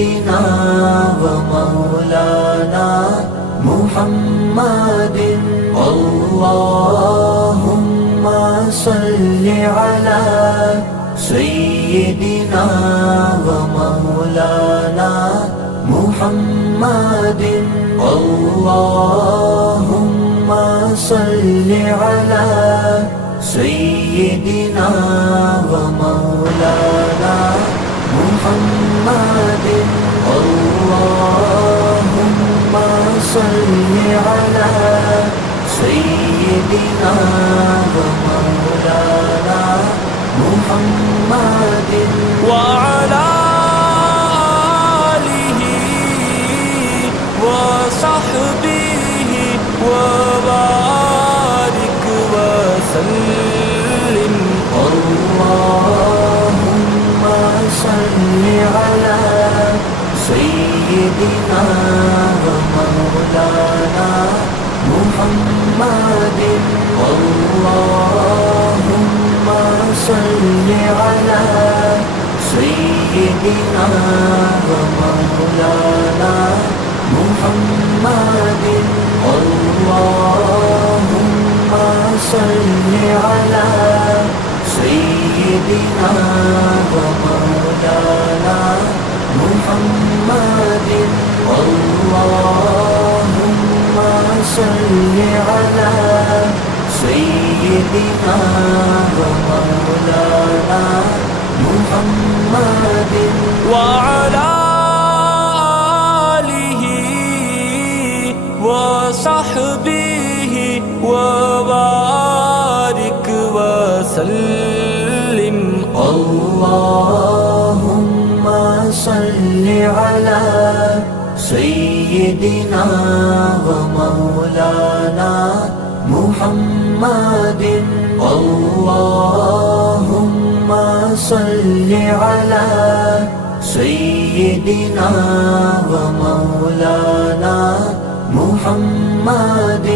سيدنا ومولانا محمد اللهم صل على سيدنا ومولانا محمد اللهم صل على سيدنا ومولانا محمد اللهم صل على سيدنا ومولانا محمد وعلى آله وصحبه وبارك وسلم اللهم صل على سيدنا ومولانا محمد اللهم صل على سيدنا ومولانا محمد اللهم صل على سيدنا ومولانا محمد اللهم صل على سيدنا ومولانا محمد وعلى آله وصحبه وبارك وسلم اللهم صل على سيدنا ومولانا محمد اللهم صل على سيدنا ومولانا محمد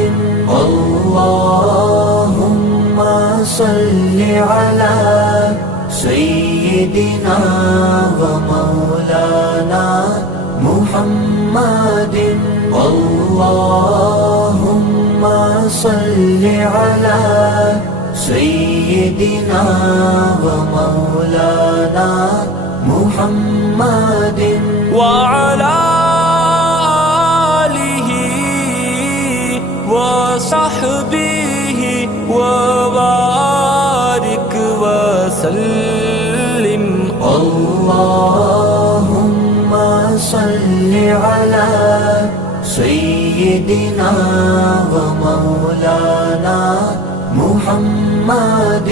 اللهم صل على سيدنا ومولانا محمد اللهم صل على سيدنا ومولانا محمد وعلى آله وصحبه وبارك وسلم اللهم صل على سيدنا ومولانا محمد